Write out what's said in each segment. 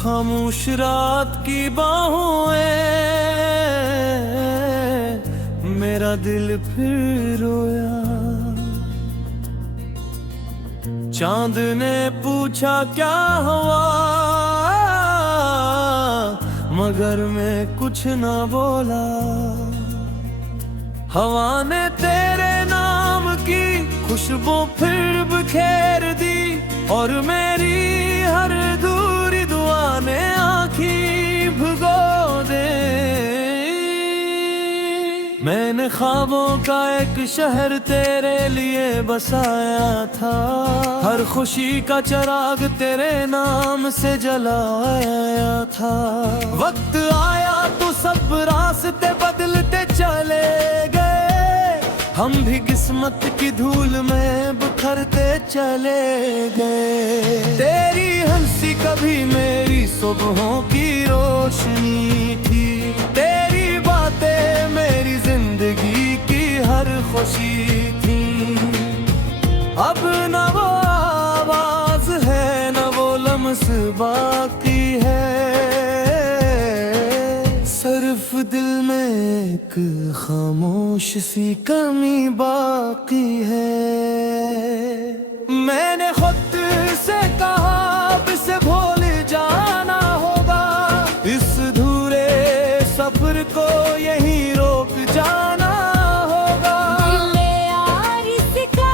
खामोश रात की बाहों में मेरा दिल फिर रोया। चांद ने पूछा क्या हुआ, मगर मैं कुछ ना बोला। हवा ने तेरे नाम की खुशबू फिर बिखेर दी, और मेरी हर दूरी दुआ ने आँखी भुगो दे। मैंने ख्वाबों का एक शहर तेरे लिए बसाया था, हर खुशी का चिराग तेरे नाम से जलाया था। वक्त आया तो सब रास्ते बदलते चले गए, हम भी किस्मत की धूल में बिखरते चले गए। तेरी हंसी कभी मेरी सुबहों की रोशनी थी, तेरी बातें मेरी जिंदगी की हर खुशी थी। अब न वो आवाज है न वो लम्स बाकी है, सिर्फ दिल में एक खामोश सी कमी बाकी है। मैंने खुद से कहा अब से भूल जाना होगा, इस धूरे सफर को यहीं रोक जाना होगा। यार इसका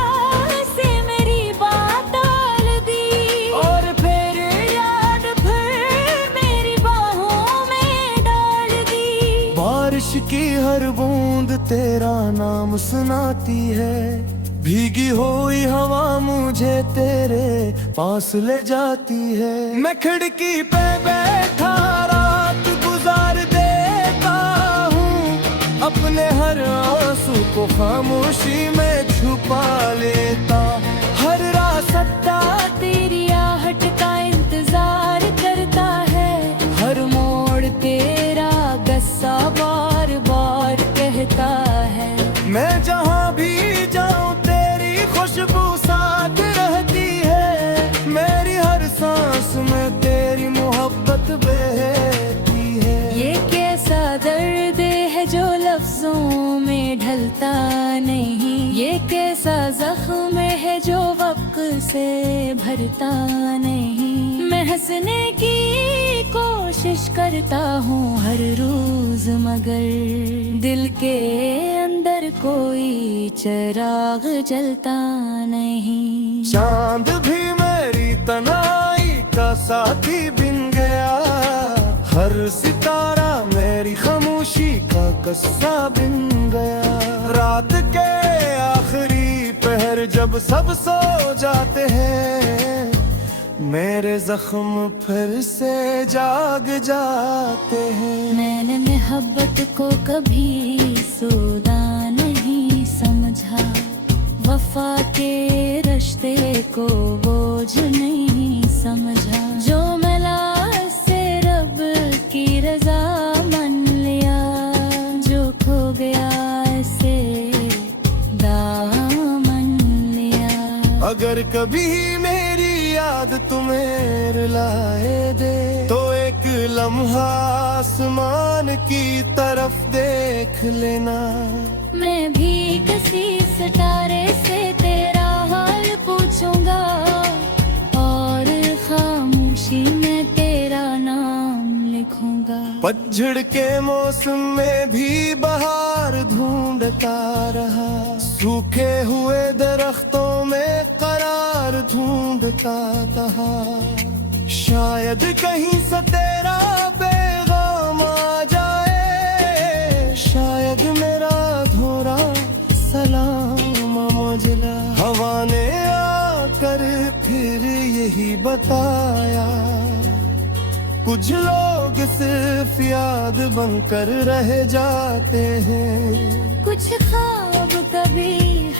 से मेरी बात टाल दी, और फिर याद फिर मेरी बाहों में डाल दी। बारिश की हर बूंद तेरा नाम सुनाती है, भीगी हुई हवा मुझे तेरे पास ले जाती है। मैं खिड़की पे बैठा रात गुजार देता हूँ, अपने हर आंसू को खामोशी में छुपा लेता। हर रास्ता तेरी आहट का इंतजार करता है, हर मोड़ तेरा गस्सा बार बार कहता है। मैं जहाँ भी जाऊँ तेरी खुशबू साथ रहती है, मेरी हर सांस में तेरी मोहब्बत बहती है। ये कैसा दर्द है जो लफ्जों में ढलता नहीं, ये कैसा जख्म है जो वक्त से भरता नहीं। मैं हंसने की कोशिश करता हूँ हर रोज, मगर दिल के अंदर कोई चिराग जलता नहीं। चांद भी मेरी तन्हाई का साथी बिन गया, हर सितारा मेरी खामोशी का कस्सा बिन गया। रात के आखिरी पहर जब सब सो जाते हैं, मेरे जख्म फिर से जाग जाते हैं। मैंने मोहब्बत को कभी सौदा नहीं समझा, वफा के रिश्ते को बोझ नहीं समझा। जो मिला से रब की रजा मान लिया, जो खो गया से दामन लिया। अगर कभी मेरी याद तुम्हें रुलाए दे, तो एक लम्हा आसमान की तरफ देख लेना। मैं भी किसी सितारे से तेरा हाल पूछूंगा, और खामोशी में तेरा नाम लिखूंगा। पतझड़ के मौसम में भी बहार ढूंढता रहा, सूखे हुए दरख्तों में करार ढूंढता रहा। शायद कहीं से तेरा पैगाम आ जाए, शायद मेरा धोरा सलाम मुझला। हवा ने आकर फिर यही बताया, कुछ लोग सिर्फ याद बनकर रह जाते हैं। कुछ ख्वाब कभी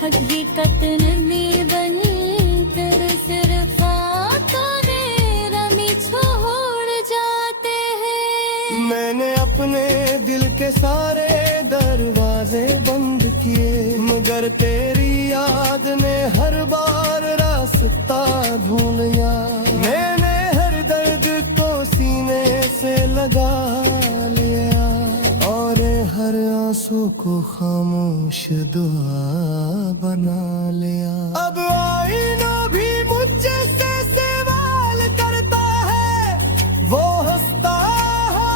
हकीकत नहीं बनी, तेरे सिर्फ आँखों ने रमी छोड़ जाते हैं। मैंने अपने दिल के सारे दरवाजे बंद किए, मगर तेरी याद ने हर बार रास्ता ढूंढ लिया। मैंने हर दर्द को सीने हर आंसू को खामोश दुआ बना लिया। अब आईना भी मुझसे सवाल करता है, वो हंसता है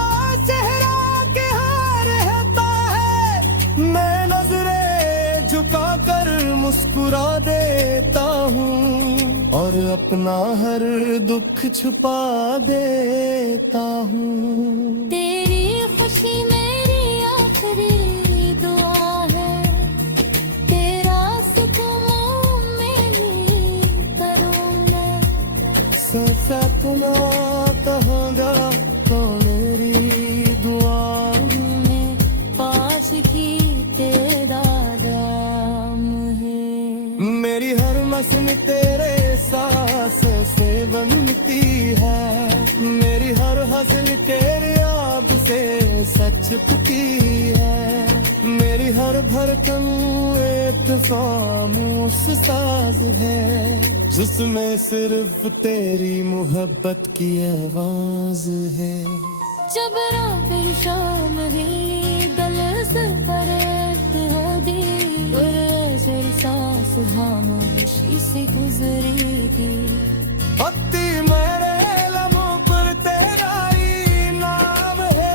चेहरा के हार रहता है। मैं नजरें झुका कर मुस्कुरा देता हूँ और अपना हर दुख छुपा देता हूँ। तेरी खुशी मेरी आखिरी दुआ है, तेरा सुकून मेरी करूँ मैं। सच अपना कहूँगा तो मेरी दुआ में पास की तेरा नाम है। मेरी हर मस्ल तेरे सांस से बनती है, मेरी हर हंसी तेरे याद से सचती है। मेरी हर धड़कन एक खामोश साज है, जिसमें सिर्फ तेरी मोहब्बत की आवाज है। जब रात शाम ही गल से फरेब होगी, और ऐसे सांस खामोशी से गुजरेगी। पत्ती मेरे लबों पर तेरा ही नाम है,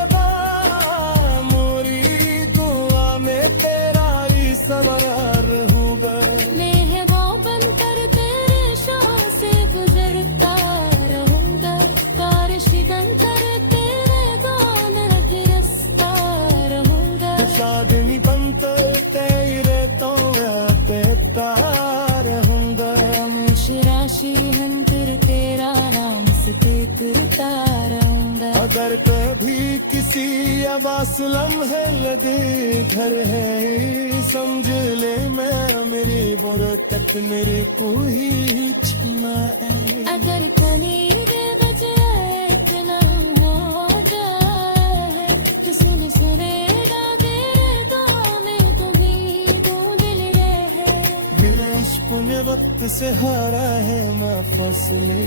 मोरी दुआ में तेरा ही सवरा रहूंगा। मेहबां बनकर तेरे शाह से गुजरता रहूंगा, कारशिगन कर तेरे गाने गिरफ्ता रहूंगा। शादनी बनकर तेरे तो देता रहूंगा। राशि हंतर तेरा नाम से करता रहूंगा। अगर कभी किसी आवास लम्हे लगे घर है, समझ ले मैं मेरी बुरकत मेरी पूरी क्षमा है। अगर कभी गजरात ना हो जाए, तो सुन सुनेगा तेरे दुआ में तू भी दिल रहे। दिल इश्क ने वक्त से हारा है मैं फसले।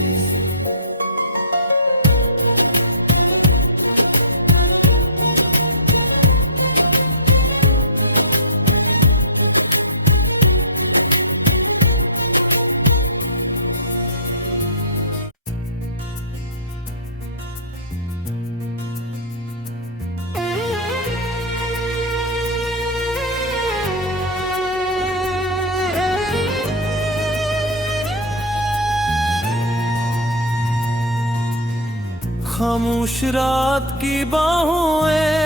खामोश रात की बाहों में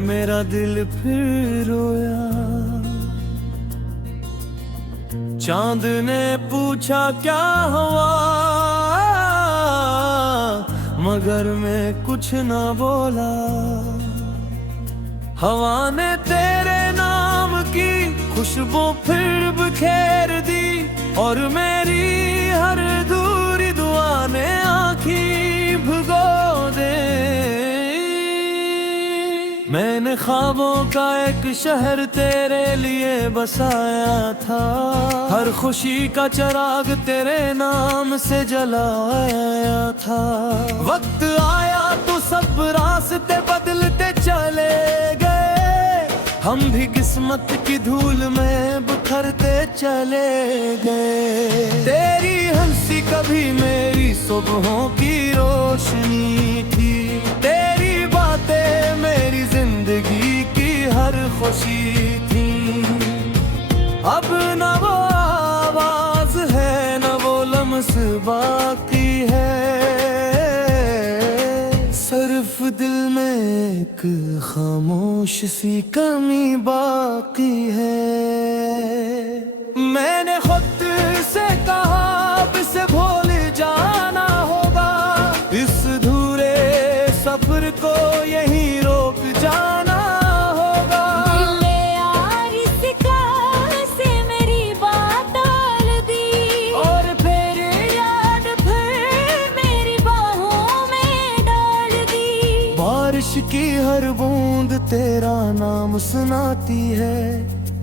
मेरा दिल फिर रोया। चांद ने पूछा क्या हुआ, मगर मैं कुछ ना बोला। हवा ने तेरे नाम की खुशबू फिर बिखेर दी, और मेरी हर दूरी दुआ ने आँखें भुगो दे। मैंने ख्वाबों का एक शहर तेरे लिए बसाया था, हर खुशी का चिराग तेरे नाम से जलाया था। वक्त आया तो सब रास्ते बदलते चले गए, हम भी किस्मत की धूल में बिखरते चले गए। तेरी हंसी कभी मेरी सुबहों की रोशनी थी, तेरी बातें मेरी जिंदगी की हर खुशी थी। अब न वो आवाज है न वो लम्स बाकी है, सिर्फ दिल में एक खामोश सी कमी बाकी है। मैंने खुद से कहा अब इसे भूल जाना होगा, इस धूरे सफर को यहीं रोक जाना होगा। दिले यार इसका से मेरी बात टाल दी, और फिर याद फिर मेरी बाहों में डाल दी। बारिश की हर बूंद तेरा नाम सुनाती है,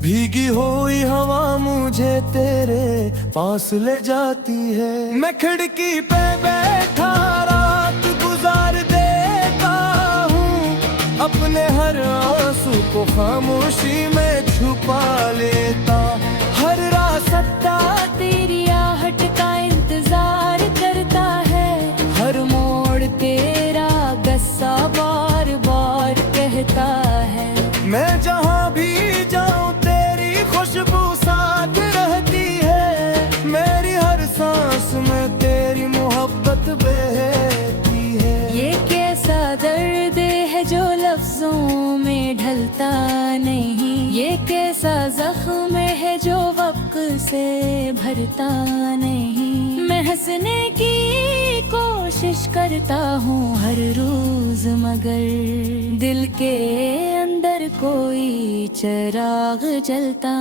भीगी हुई हवा मुझे तेरे पास ले जाती है। मैं खिड़की पे बैठा रात गुजार देता हूँ, अपने हर आंसू को खामोशी में छुपा लेता। हर रास्ता तेरी आहट का इंतजार करता है, हर मोड़ तेरा गस्सा बार बार कहता है। मैं जहाँ भी जाऊँ तेरी खुशबू साथ रहती है, मेरी हर सांस में तेरी मोहब्बत बहती है। ये कैसा दर्द है जो लफ्जों में ढलता नहीं, ये कैसा जख्म है जो वक्त से भरता नहीं। मैं हंसने की कोशिश करता हूँ हर रोज, मगर दिल के अंदर कोई चिराग जलता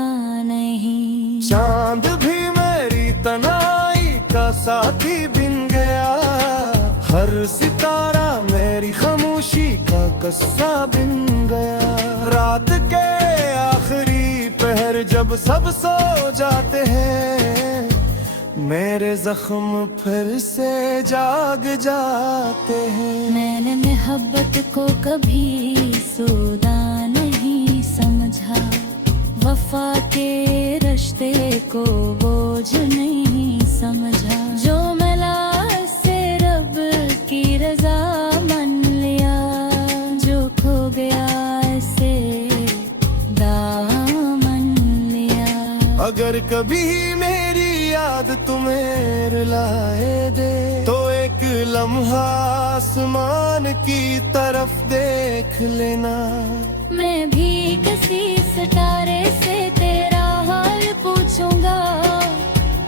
नहीं। चांद भी मेरी तन्हाई का साथी बिन गया, हर सितारा मेरी खामोशी का कस्सा बिन गया। रात के आखिरी पहर जब सब सो जाते हैं, मेरे जख्म फिर से जाग जाते हैं। मैंने मोहब्बत को कभी सौदा नहीं समझा, वफा के रिश्ते को बोझ नहीं समझा। जो मिला से रब की रजा मान लिया, जो खो गया से दामन लिया। अगर कभी मेरी याद तुम्हें रुलाए दे, तो एक लम्हा आसमान की तरफ देख लेना। मैं भी किसी सितारे से तेरा हाल पूछूंगा,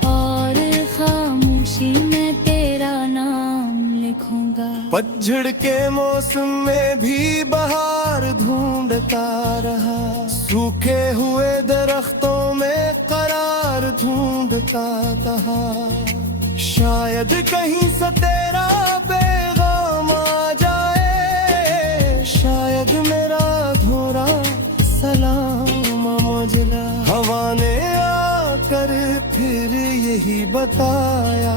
और खामोशी में तेरा नाम लिखूंगा। पतझड़ के मौसम में भी बहार ढूंढता रहा, सूखे हुए दरख्तों में करार ढूंढता रहा। शायद कहीं से तेरा पैगाम आ जाए, शायद मेरा धोरा सलाम मुझला। हवा ने आकर फिर यही बताया,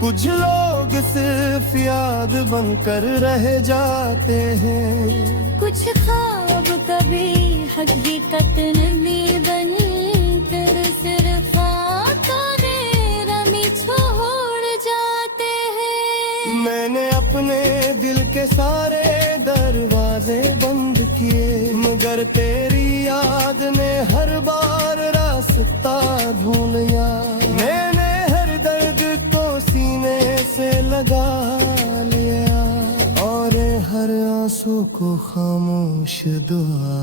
कुछ लोग सिर्फ याद बनकर रह जाते हैं। कुछ ख्वाब कभी हकीकत नहीं बनी, फिर सिर्फ आंखों रमी छोड़ जाते हैं। मैंने अपने दिल के सारे दरवाजे बंद किए, मगर तेरी याद ने हर बार रास्ता ढूंढ लिया। मैंने हर दर्द को सीने से लगा लिया, और हर आंसू को खामोश दुआ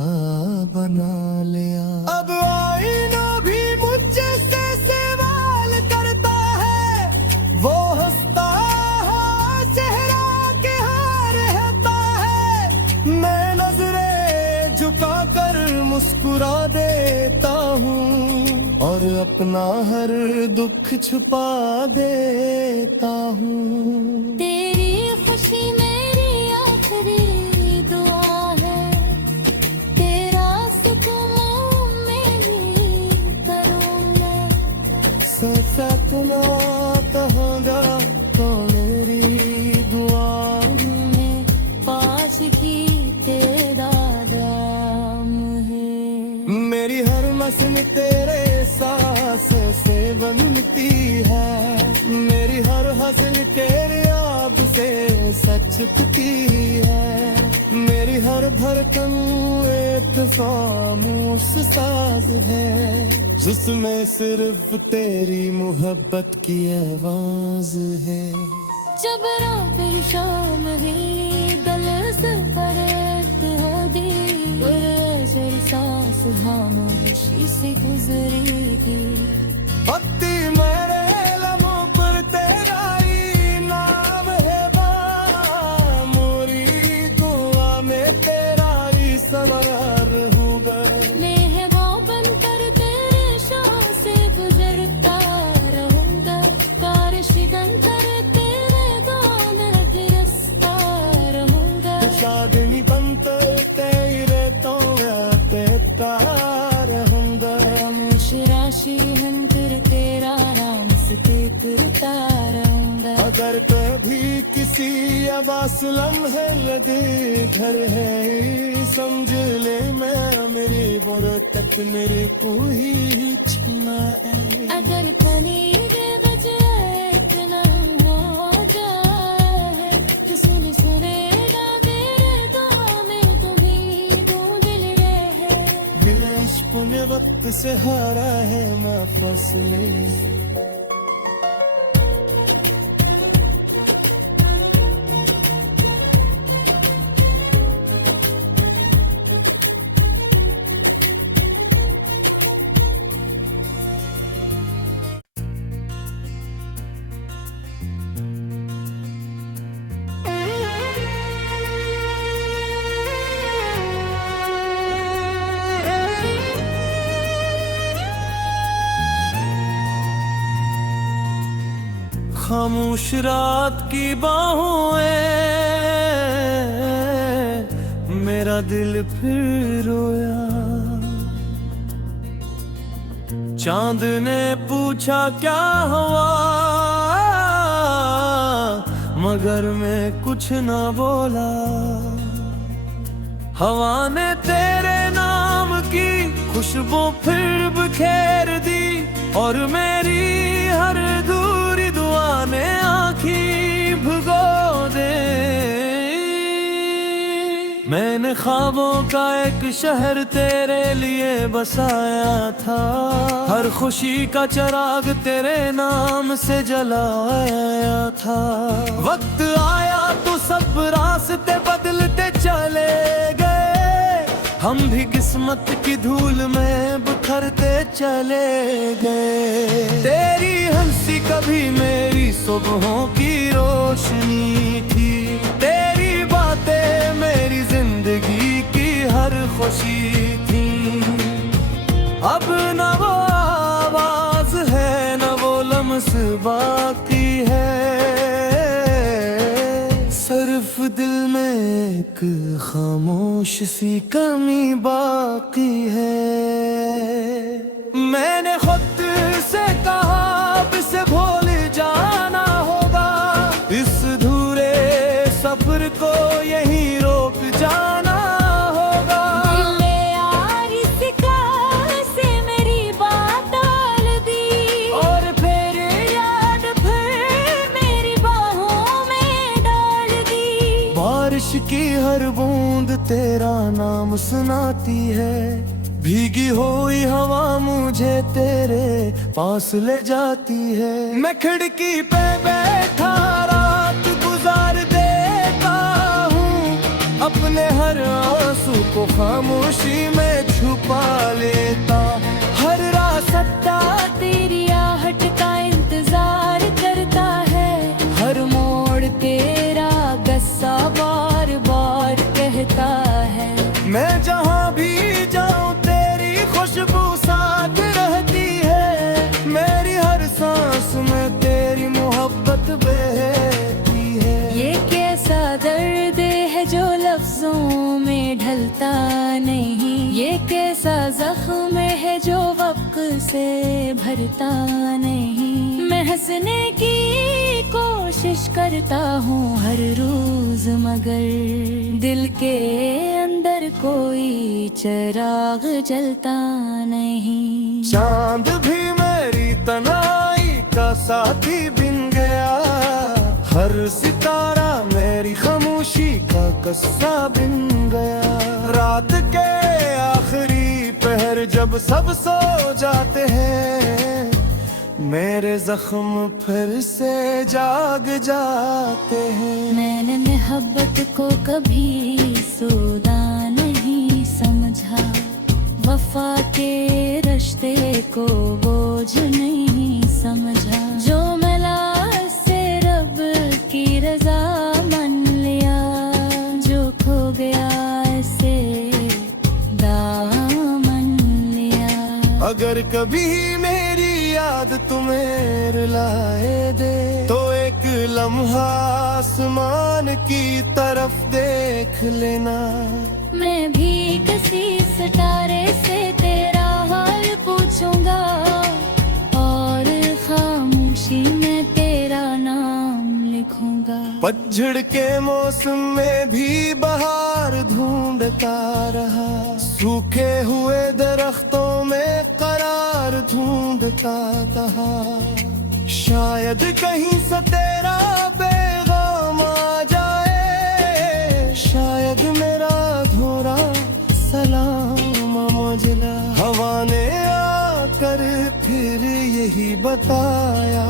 बना लिया। अब आईना भी मुझसे सवाल करता है, वो हंसता है चेहरा के हार रहता है। मैं नजरें झुका कर मुस्कुरा देता हूँ, और अपना हर दुख छुपा देता हूँ। तेरी खुशी मेरी आखिरी दुआ है, तेरा सुकून मेरी करूँ मैं। सतना कहूँगा तो मेरी दुआ में पास की तेरा दाम है। मेरी हर मस्ल तेरे सांस से बनती है, मेरी हर हंसल के याद से सचती है। मेरी हर धड़कन एक खामोश साज है, जिसमें सिर्फ तेरी मोहब्बत की आवाज है। जब रात शाम ही दिल से फरेब होगी, तेरी सांस खामोशी से गुजरेगी। पत्ती मेरे लम्हों पर तेरा ही नाम है, मोरी दुआ में तेरा ही समर होगा। मेहबान बनकर तेरे शाह से गुजरता रहूंगा, बारिश बनकर तेरे गाने गिरफ्ता रहूंगा। शादनी बनकर तेरे तो देता रहूंगा। राशि हम तेरा नाम से करता रहूंगा। अगर कभी किसी आवास लम्हे लदे घर है समझ ले मैं मेरी बुरकत मेरे को ही छुना है अगर कनीर बजे इतना हो जाए तो सुनेगा तेरे दुआ में तुम्हीं दिल रहे दिल इश्क ने वक्त से हारा है मैं फसले खामोश रात की बाहों में मेरा दिल फिर रोया चांद ने पूछा क्या हुआ मगर मैं कुछ ना बोला हवा ने तेरे नाम की खुशबू फिर बिखेर दी और मेरी हर दूरी दुआ ने आँखी भुगो दे मैंने ख्वाबों का एक शहर तेरे लिए बसाया था हर खुशी का चिराग तेरे नाम से जलाया था वक्त आया तो सब रास्ते बदलते चले गए हम भी किस्मत की धूल में बिखरते चले गए तेरी हंसी कभी मेरी सुबहों की रोशनी थी तेरी बातें मेरी जिंदगी की हर खुशी थी अब न वो आवाज है न वो लम्स बाकी है सिर्फ दिल में एक खामोश सी कमी बाकी है मैंने खुद से कहा अब से भूल जाना होगा इस धूरे सफर को यहीं रोक जाना होगा दिले यार इसका से मेरी बात डाल दी और फिर याद फिर मेरी बाहों में डाल दी बारिश की हर बूंद तेरा नाम सुनाती है भीगी हुई हवा मुझे तेरे पास ले जाती है मैं खिड़की पे बैठा रात गुजार देता हूँ अपने हर आंसू को खामोशी में छुपा लेता हर रास्ता तेरी आहट का इंतजार करता है हर मोड़ तेरा गस्सा बार बार कहता है मैं जहाँ भी जाऊँ तेरी खुशबू साथ रहती है मेरी हर सांस में तेरी मोहब्बत बहती है ये कैसा दर्द है जो लफ्जों में ढलता नहीं ये कैसा जख्म है जो वक्त से भरता नहीं मैं हंसने की कोशिश करता हूँ हर रोज मगर दिल के अंदर कोई चिराग जलता नहीं चांद भी मेरी तन्हाई का साथी बिन गया हर सितारा मेरी खामोशी का कस्सा बिन गया रात के आखिरी पहर जब सब सो जाते हैं मेरे जख्म फिर से जाग जाते हैं मैंने मोहब्बत को कभी सौदा नहीं समझा वफा के रिश्ते को बोझ नहीं समझा जो मिला से रब की रजा मान लिया जो खो गया से दामन लिया अगर कभी मेरी याद तुम्हें रुलाए दे तो एक लम्हा आसमान की तरफ देख लेना मैं भी किसी सितारे से तेरा हाल पूछूंगा और खामोशी में तेरा नाम लिखूंगा। पतझड़ के मौसम में भी बहार ढूंढता रहा, सूखे हुए दरख्तों में करार ढूंढता कहा। शायद कहीं से तेरा पैगाम आ जाए, शायद मेरा धोरा सलाम मजला। हवा ने आकर फिर यही बताया,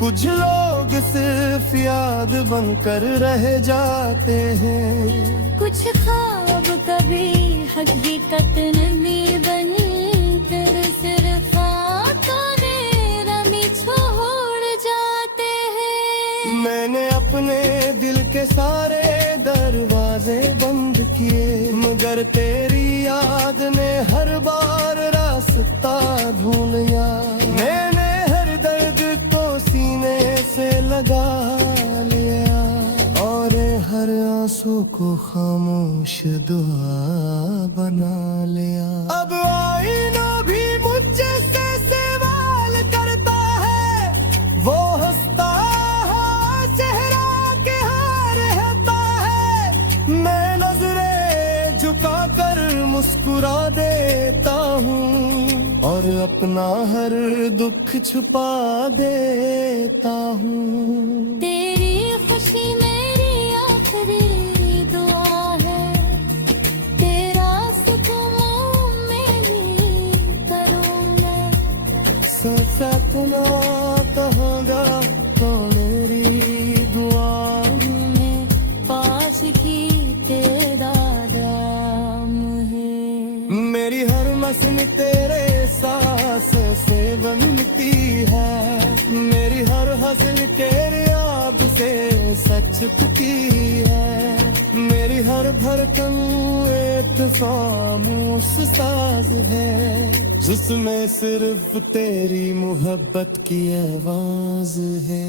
कुछ लोग सिर्फ याद बनकर रह जाते हैं, कुछ ख्वाब कभी हकीकत नहीं बनकर सिर्फ आंखों में रमी छोड़ जाते हैं। मैंने अपने दिल के सारे दरवाजे बंद किए, मगर तेरी याद ने हर बार रास्ता ढूंढ लिया। मैंने हर दर्द को सीने से लगा लिया, और हर आंसू को खामोश दुआ बना लिया। अब आईना भी मुझसे सवाल करता है, वो हंसता है चेहरा के हार रहता है। मैं नजरें झुका कर मुस्कुरा देता हूँ, और अपना हर दुख छुपा देता हूँ। तेरी खुशी मेरी आखिरी दुआ है, तेरा सुकून मेरी करूँ मैं। सच ना कहूँगा तो मेरी दुआ में पास की तेरा दाम है। मेरी हर मस्न तेरे सांस से बनती है, मेरी हर हज़ल के याद से सचती है। मेरी हर धड़कन एक खामोश साज है, जिसमें सिर्फ तेरी मोहब्बत की आवाज है।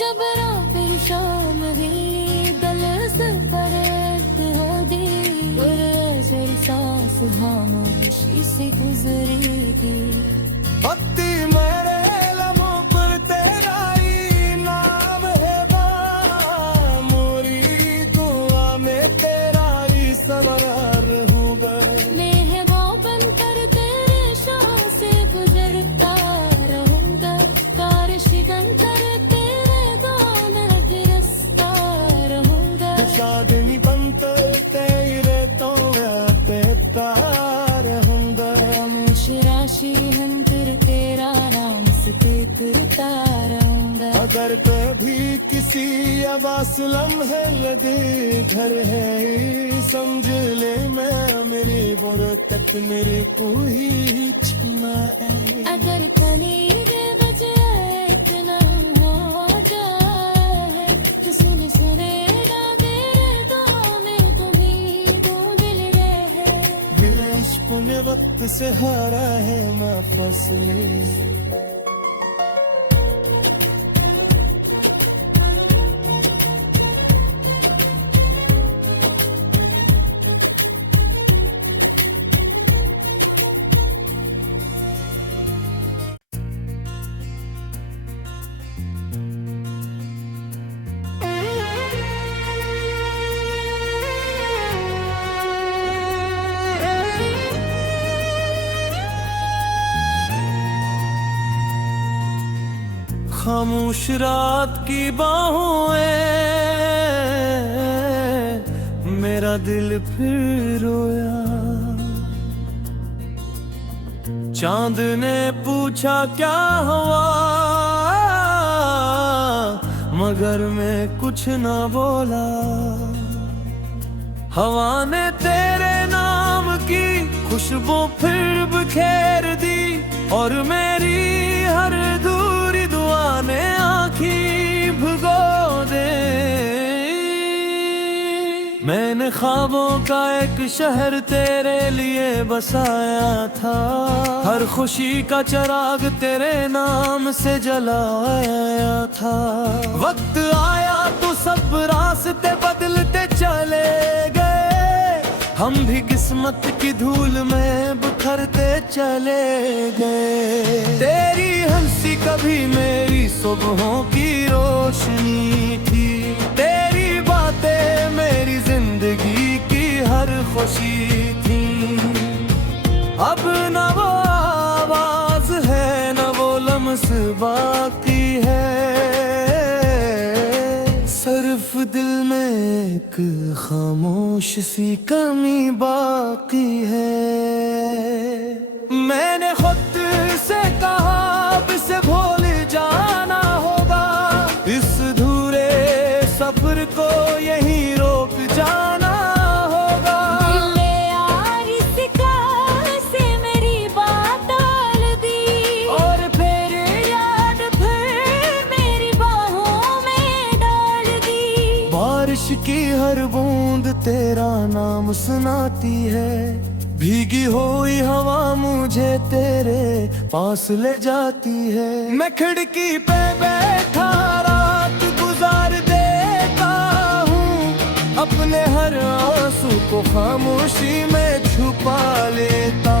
जब रात शाम हुई दिल से फरेब हो दी, तेरी सांस खामोशी से गुजरेगी। भक्ति मेरे लम्हों पर तेरा ही नाम है, मोरी दुआ में तेरा ही समरार होगा। मैं वो बनकर तेरे शाह से गुजरता रहूंगा, कार शिकन कर तेरे गाने फिरसता रहूंगा। शादनी बनकर तेरे तो देता रहूंगा। राशि हंतर तेरा नाम से करता रहूंगा। अगर कभी किसी आवास लम्हे लगे घर है, समझ ले मैं मेरी बरकत मेरे को ही छुना है। अगर कनीर बजे इतना हो जाए, तो सुन सुनेगा तेरे गाँव में तुम्हीं दो दिल रहे। दिल इश्क ने वक्त से हारा है मैं फसले। खामोश रात की बाहों में मेरा दिल फिर रोया। चांद ने पूछा क्या हुआ, मगर मैं कुछ ना बोला। हवा ने तेरे नाम की खुशबू फिर बिखेर दी, और मेरी हर दूरी दुआ ने आँखी भुगो दे। मैंने ख्वाबों का एक शहर तेरे लिए बसाया था, हर खुशी का चिराग तेरे नाम से जलाया था। वक्त आया तो सब रास्ते बदलते चले गए, हम भी किस्मत की धूल में बिखरते चले गए। तेरी हंसी कभी मेरी सुबहों की रोशनी सांस बाकी है, सिर्फ दिल में एक खामोश सी कमी बाकी है। मैंने खुद से कहा अब से भूल जाना होगा, इस धूरे सफर को यहीं रोक जाना होगा। दिल यार इसका से मेरी बात टाल दी, और फिर याद फिर मेरी बाहों में डाल दी। बारिश की हर बूंद तेरा नाम सुनाती है, भीगी हुई हवा मुझे तेरे पास ले जाती है। मैं खिड़की पे बैठा रात गुजार देता हूँ, अपने हर आंसू को खामोशी में छुपा लेता।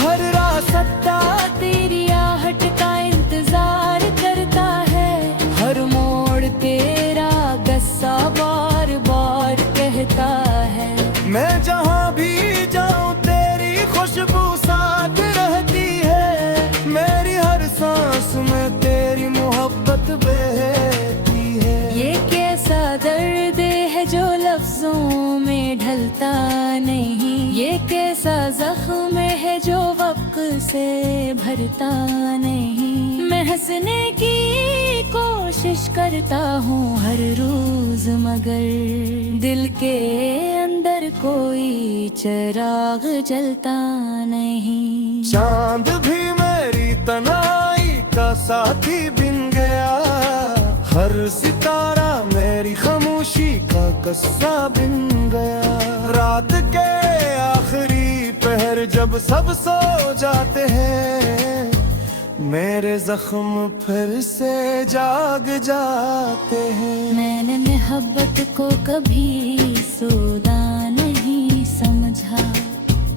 हर रास्ता तेरी आहट का इंतजार करता है, हर मोड़ तेरा गस्सा बार बार कहता है। मैं जहाँ भी जाऊँ तेरी खुशबू साथ रहती है, मेरी हर सांस में तेरी मोहब्बत बहती है। ये कैसा दर्द है जो लफ्जों में ढलता नहीं, ये कैसा जख्म है जो वक्त से भरता नहीं। मैं हंसने की कोशिश करता हूँ हर रोज, मगर दिल के अंदर कोई चिराग जलता नहीं। चांद भी मेरी तन्हाई का साथी बन गया, हर सितारा मेरी खामोशी का किस्सा बन गया। रात के आखिरी पहर जब सब सो जाते हैं, मेरे जख्म फिर से जाग जाते हैं। मैंने मोहब्बत को कभी सौदा नहीं समझा,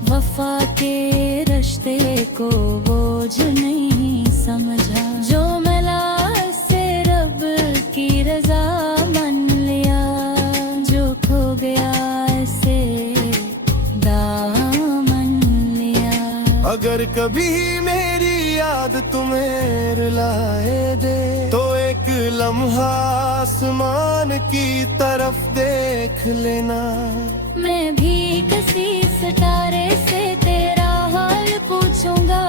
वफा के रिश्ते को बोझ नहीं समझा। जो मिला से रब की रजा मान लिया, जो खो गया से दामन लिया। अगर कभी मेरी याद तुम्हें रुलाए दे, तो एक लम्हा आसमान की तरफ देख लेना। मैं भी किसी सितारे से तेरा हाल पूछूंगा,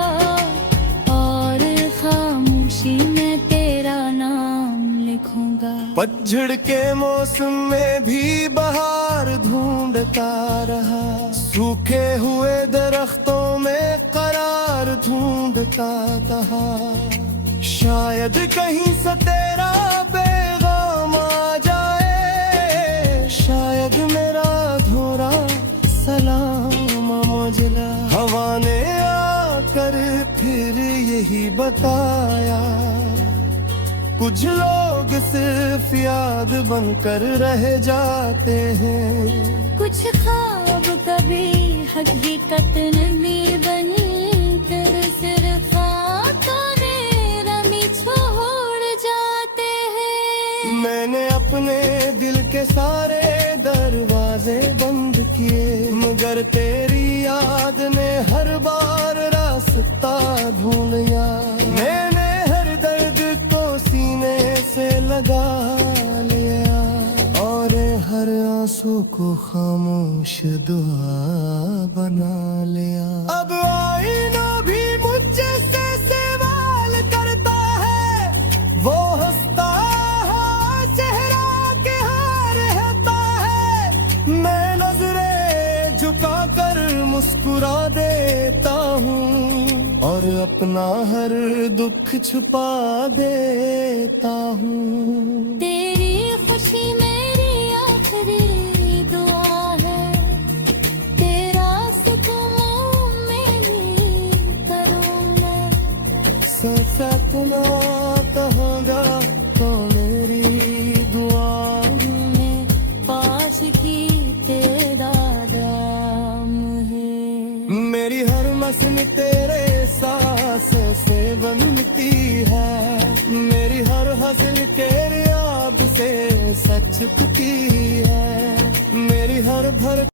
और खामोशी में तेरा नाम लिखूंगा। पतझड़ के मौसम में भी बहार ढूंढता रहा, सूखे हुए दरख्तों में करार ढूंढता रहा। शायद कहीं से तेरा पैगाम आ जाए, शायद मेरा अधूरा सलाम मुझला। हवा ने आकर फिर यही बताया, कुछ लोग सिर्फ याद बनकर रह जाते हैं। कुछ ख्वाब कभी हकीकत नहीं बनकर सिर्फ आंखों में रमी छोड़ जाते हैं। मैंने अपने दिल के सारे दरवाजे बंद किए, मगर तेरी याद ने हर बार रास्ता ढूंढ लिया। मैंने हर दर्द को सीने से लगा लिया, और हर आंसू को खामोश दुआ बना लिया। अब आईना भी मुझसे सवाल करता है, वो हंसता है चेहरा के हार रहता है। मैं नजरें झुका कर मुस्कुरा देता हूँ, और अपना हर दुख छुपा देता हूँ। तेरी खुशी मेरी आखिरी दुआ है, तेरा सुकून मेरी करूँ मैं। सपना कहूँगा तो मेरी दुआ में पास की तेरा दाम है। मेरी हर मस्ल तेरे सांस से बनती है, मेरी हर हंसल के याद से सचती है। मेरी हर भर